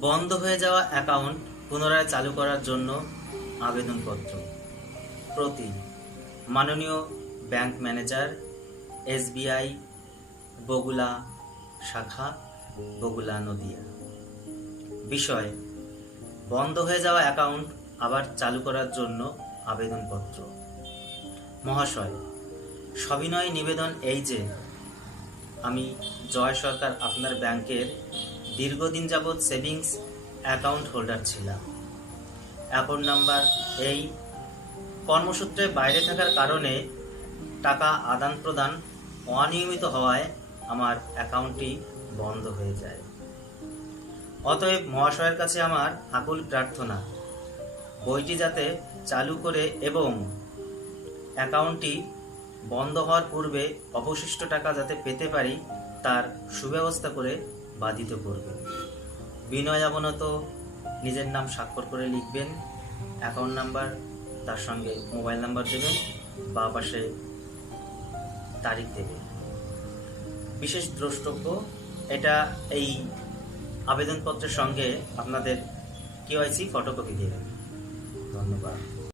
বন্ধ হয়ে যাওয়া অ্যাকাউন্ট পুনরায় চালু করার জন্য আবেদনপত্র। প্রতি মাননীয় ব্যাংক ম্যানেজার, এসবিআই, বগুলা শাখা, বগুলা নদিয়া। বিষয়, বন্ধ হয়ে যাওয়া অ্যাকাউন্ট আবার চালু করার জন্য আবেদনপত্র। মহাশয়, সবিনয় নিবেদন এই যে, আমি জয় সরকার আপনার ব্যাংকের দীর্ঘদিন যাবৎ সেভিংস অ্যাকাউন্ট হোল্ডার ছিলাম। অ্যাকাউন্ট নাম্বার এই কর্মসূত্রে বাইরে থাকার কারণে টাকা আদান প্রদান অনিয়মিত হওয়ায় আমার অ্যাকাউন্টটি বন্ধ হয়ে যায়। অতএব মহাশয়ের কাছে আমার আকুল প্রার্থনা, বইটি যাতে চালু করে এবং অ্যাকাউন্টটি বন্ধ হওয়ার পূর্বে অবশিষ্ট টাকা যাতে পেতে পারি, তার সুব্যবস্থা করে বাধিত করবে। বিনয় অবনত নিজের নাম স্বাক্ষর করে লিখবেন। অ্যাকাউন্ট নাম্বার তার সঙ্গে মোবাইল নাম্বার দেবেন। বা পাশে তারিখ দেবেন। বিশেষ দ্রষ্টব্য, এটা এই আবেদনপত্রের সঙ্গে আপনাদের কেওয়াইসি ফটোকপি দেবেন। ধন্যবাদ।